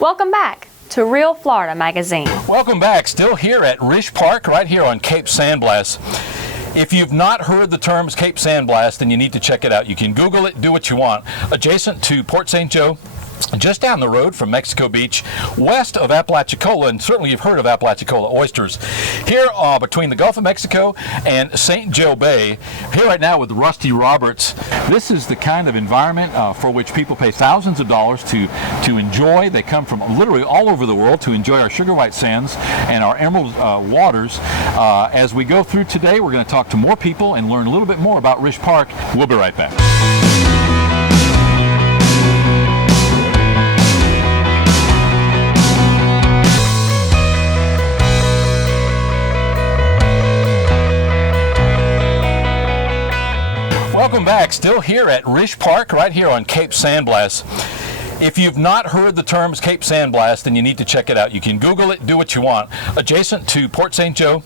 Welcome back to Real Florida Magazine. Welcome back. Still here at Rish Park, right here on Cape San Blas. If you've not heard the terms Cape San Blas, then you need to check it out. You can Google it, do what you want. Adjacent to Port St. Joe, just down the road from Mexico Beach, west of Apalachicola, and certainly you've heard of Apalachicola oysters. Here between the Gulf of Mexico and St. Joe Bay, here right now with Rusty Roberts. This is the kind of environment for which people pay thousands of dollars to enjoy. They come from literally all over the world to enjoy our sugar white sands and our emerald waters. As we go through today, we're going to talk to more people and learn a little bit more about Rish Park. We'll be right back. Welcome back. Still here at Rish Park, right here on Cape San Blas. If you've not heard the terms Cape San Blas, then you need to check it out. You can Google it, do what you want. Adjacent to Port St. Joe,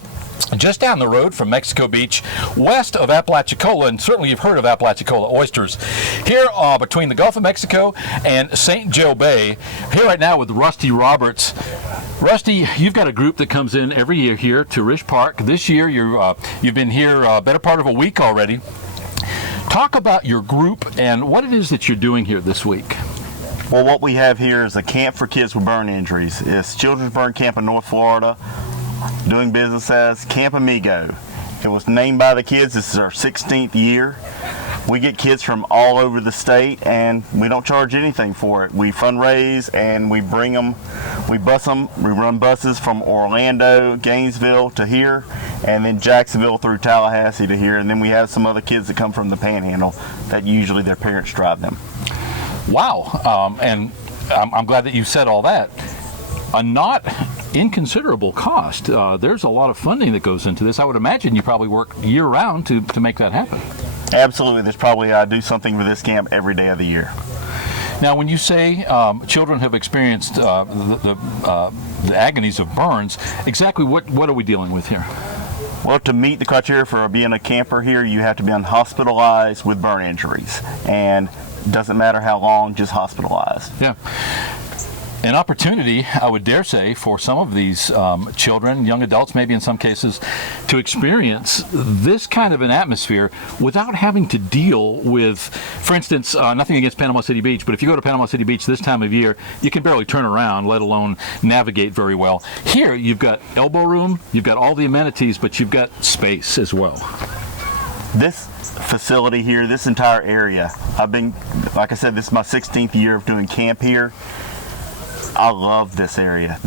just down the road from Mexico Beach, west of Apalachicola, and certainly you've heard of Apalachicola oysters. Here between the Gulf of Mexico and St. Joe Bay, here right now with Rusty Roberts. Rusty, you've got a group that comes in every year here to Rish Park. This year you've been here better part of a week already. Talk about your group and what it is that you're doing here this week. Well, what we have here is a camp for kids with burn injuries. It's Children's Burn Camp in North Florida, doing business as Camp Amigo. It was named by the kids. This is our 16th year. We get kids from all over the state, and we don't charge anything for it. We fundraise and we bring them, we bus them, we run buses from Orlando, Gainesville to here, and then Jacksonville through Tallahassee to here, and then we have some other kids that come from the Panhandle that usually their parents drive them. Wow, and I'm glad that you said all that. A not inconsiderable cost. There's a lot of funding that goes into this. I would imagine you probably work year-round to make that happen. Absolutely. There's probably, I do something for this camp every day of the year. Now, when you say children have experienced the agonies of burns, exactly what are we dealing with here? Well, to meet the criteria for being a camper here, you have to be hospitalized with burn injuries. And it doesn't matter how long, just hospitalized. Yeah. An opportunity, I would dare say, for some of these children, young adults, maybe in some cases, to experience this kind of an atmosphere without having to deal with, for instance, nothing against Panama City Beach, but if you go to Panama City Beach this time of year, you can barely turn around, let alone navigate very well. Here, you've got elbow room, you've got all the amenities, but you've got space as well. This facility here, this entire area, I've been, like I said, this is my 16th year of doing camp here. I love this area.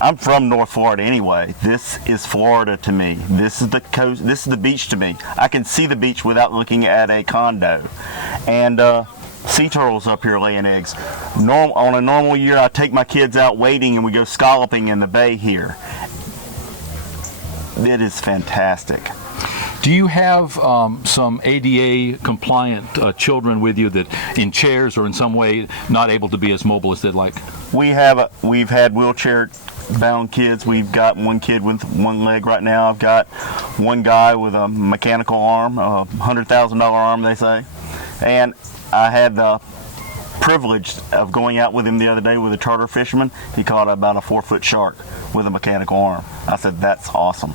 I'm from North Florida anyway. This is Florida to me. This is the coast. This is the beach to me. I can see the beach without looking at a condo. And sea turtles up here laying eggs. On a normal year, I take my kids out wading and we go scalloping in the bay here. It is fantastic. Do you have some ADA compliant children with you that in chairs or in some way not able to be as mobile as they'd like? We've had wheelchair bound kids. We've got one kid with one leg right now. I've got one guy with a mechanical arm, a $100,000 arm they say. And I had the privilege of going out with him the other day with a charter fisherman. He caught about a 4-foot shark with a mechanical arm. I said, that's awesome.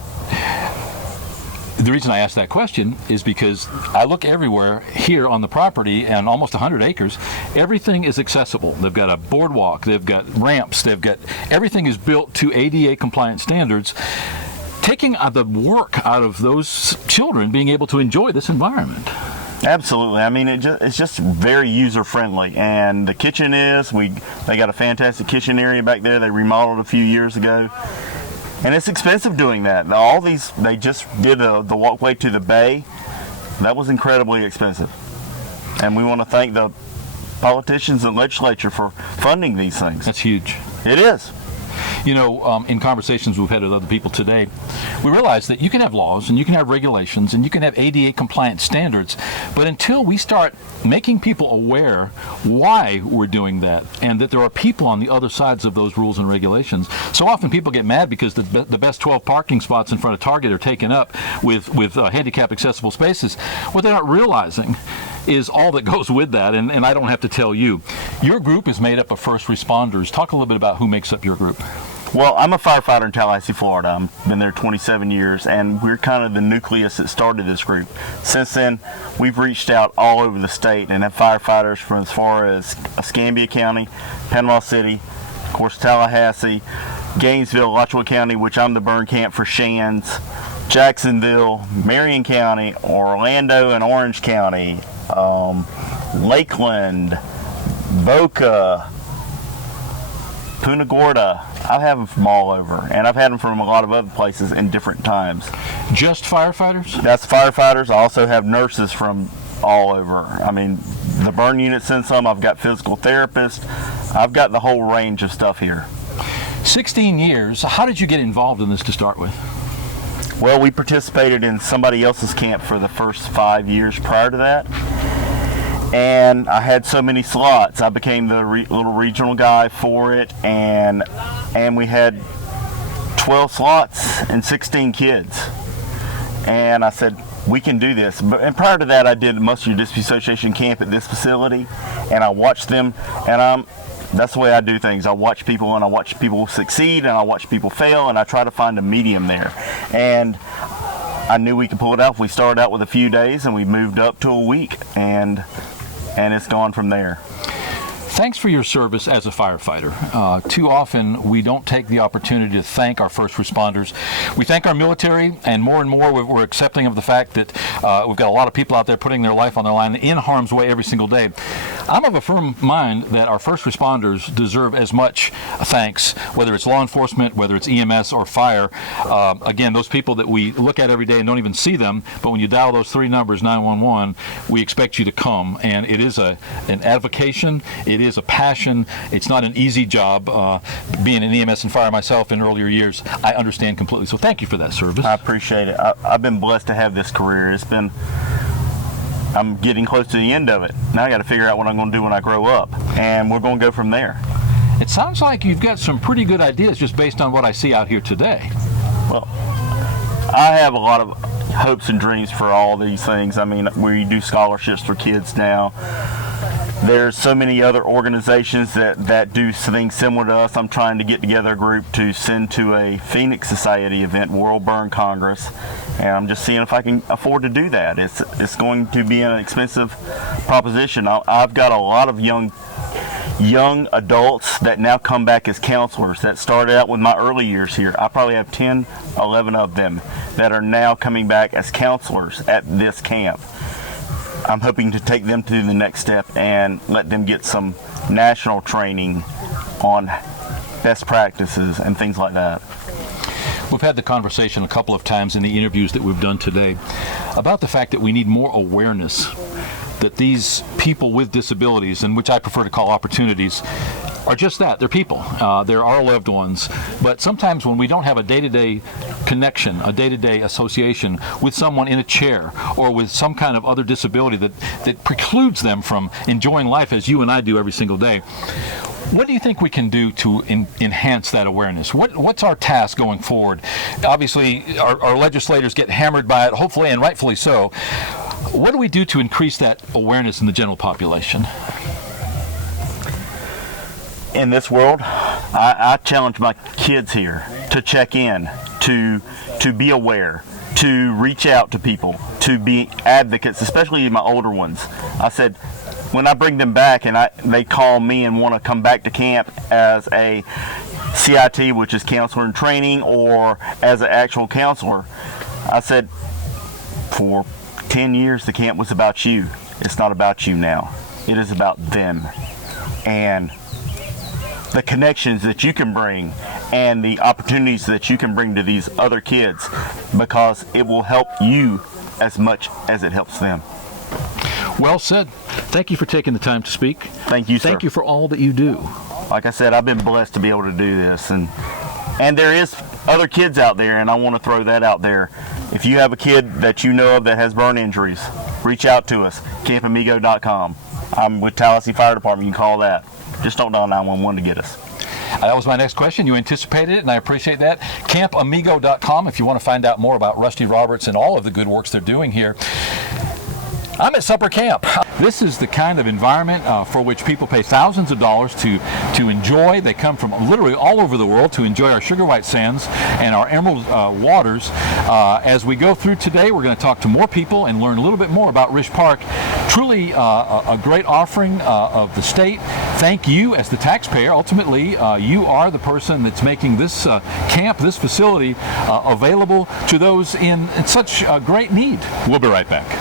The reason I ask that question is because I look everywhere here on the property and almost 100 acres, everything is accessible. They've got a boardwalk, they've got ramps, everything is built to ADA compliant standards, taking the work out of those children being able to enjoy this environment. Absolutely. I mean, it's just very user friendly, and the kitchen they got a fantastic kitchen area back there. They remodeled a few years ago. And it's expensive doing that. They just did the walkway to the bay. That was incredibly expensive. And we want to thank the politicians and legislature for funding these things. That's huge. It is. You know, in conversations we've had with other people today, we realize that you can have laws and you can have regulations and you can have ADA compliant standards, but until we start making people aware why we're doing that and that there are people on the other sides of those rules and regulations, so often people get mad because the best 12 parking spots in front of Target are taken up with handicap accessible spaces. What they're not realizing is all that goes with that, and I don't have to tell you. Your group is made up of first responders. Talk a little bit about who makes up your group. Well, I'm a firefighter in Tallahassee, Florida. I've been there 27 years, and we're kind of the nucleus that started this group. Since then, we've reached out all over the state and have firefighters from as far as Escambia County, Panama City, of course, Tallahassee, Gainesville, Alachua County, which I'm the burn camp for Shands, Jacksonville, Marion County, Orlando and Orange County, Lakeland, Boca, Punta Gorda. I have them from all over, and I've had them from a lot of other places in different times. Just firefighters? That's firefighters. I also have nurses from all over. I mean, the burn unit sends some. I've got physical therapists. I've got the whole range of stuff here. 16 years. How did you get involved in this to start with? Well, we participated in somebody else's camp for the first 5 years prior to that. And I had so many slots. I became the little regional guy for it, and we had 12 slots and 16 kids. And I said, we can do this. And prior to that, I did Muster Dispute Association camp at this facility, and I watched them, and that's the way I do things. I watch people, and I watch people succeed, and I watch people fail, and I try to find a medium there. And I knew we could pull it off. We started out with a few days, and we moved up to a week, and it's gone from there. Thanks for your service as a firefighter. Too often we don't take the opportunity to thank our first responders. We thank our military, and more we're accepting of the fact that we've got a lot of people out there putting their life on the line in harm's way every single day. I'm of a firm mind that our first responders deserve as much thanks, whether it's law enforcement, whether it's EMS or fire. Again, those people that we look at every day and don't even see them, but when you dial those three numbers, 911, we expect you to come. And it is an avocation. It is a passion. It's not an easy job. Being an EMS and fire myself in earlier years, I understand completely. So thank you for that service. I appreciate it. I've been blessed to have this career. I'm getting close to the end of it. Now I got to figure out what I'm going to do when I grow up, and we're going to go from there. It sounds like you've got some pretty good ideas just based on what I see out here today. Well, I have a lot of hopes and dreams for all these things. I mean, we do scholarships for kids now. There's so many other organizations that do things similar to us. I'm trying to get together a group to send to a Phoenix Society event, World Burn Congress, and I'm just seeing if I can afford to do that. It's going to be an expensive proposition. I've got a lot of young adults that now come back as counselors that started out with my early years here. I probably have 10, 11 of them that are now coming back as counselors at this camp. I'm hoping to take them to the next step and let them get some national training on best practices and things like that. We've had the conversation a couple of times in the interviews that we've done today about the fact that we need more awareness that these people with disabilities, and which I prefer to call opportunities, are just that. They're people. They're our loved ones. But sometimes when we don't have a day-to-day connection, a day-to-day association with someone in a chair or with some kind of other disability that precludes them from enjoying life as you and I do every single day, what do you think we can do to enhance that awareness? What's our task going forward? Obviously, our legislators get hammered by it, hopefully and rightfully so. What do we do to increase that awareness in the general population? In this world, I challenge my kids here to check in, to be aware, to reach out to people, to be advocates, especially my older ones. I said, when I bring them back and they call me and want to come back to camp as a CIT, which is counselor in training, or as an actual counselor, I said, for 10 years the camp was about you. It's not about you now. It is about them. And the connections that you can bring and the opportunities that you can bring to these other kids, because it will help you as much as it helps them. Well said. Thank you for taking the time to speak. Thank you, sir. Thank you for all that you do. Like I said, I've been blessed to be able to do this, and there is other kids out there, and I want to throw that out there. If you have a kid that you know of that has burn injuries, reach out to us, campamigo.com. I'm with Tallahassee Fire Department. You can call that. Just don't dial 911 to get us. That was my next question. You anticipated it, and I appreciate that. Campamigo.com if you want to find out more about Rusty Roberts and all of the good works they're doing here. I'm at supper camp. This is the kind of environment for which people pay thousands of dollars to enjoy. They come from literally all over the world to enjoy our sugar white sands and our emerald waters. As we go through today, we're going to talk to more people and learn a little bit more about Rish Park. Truly a great offering of the state. Thank you as the taxpayer. Ultimately, you are the person that's making this camp, this facility, available to those in such great need. We'll be right back.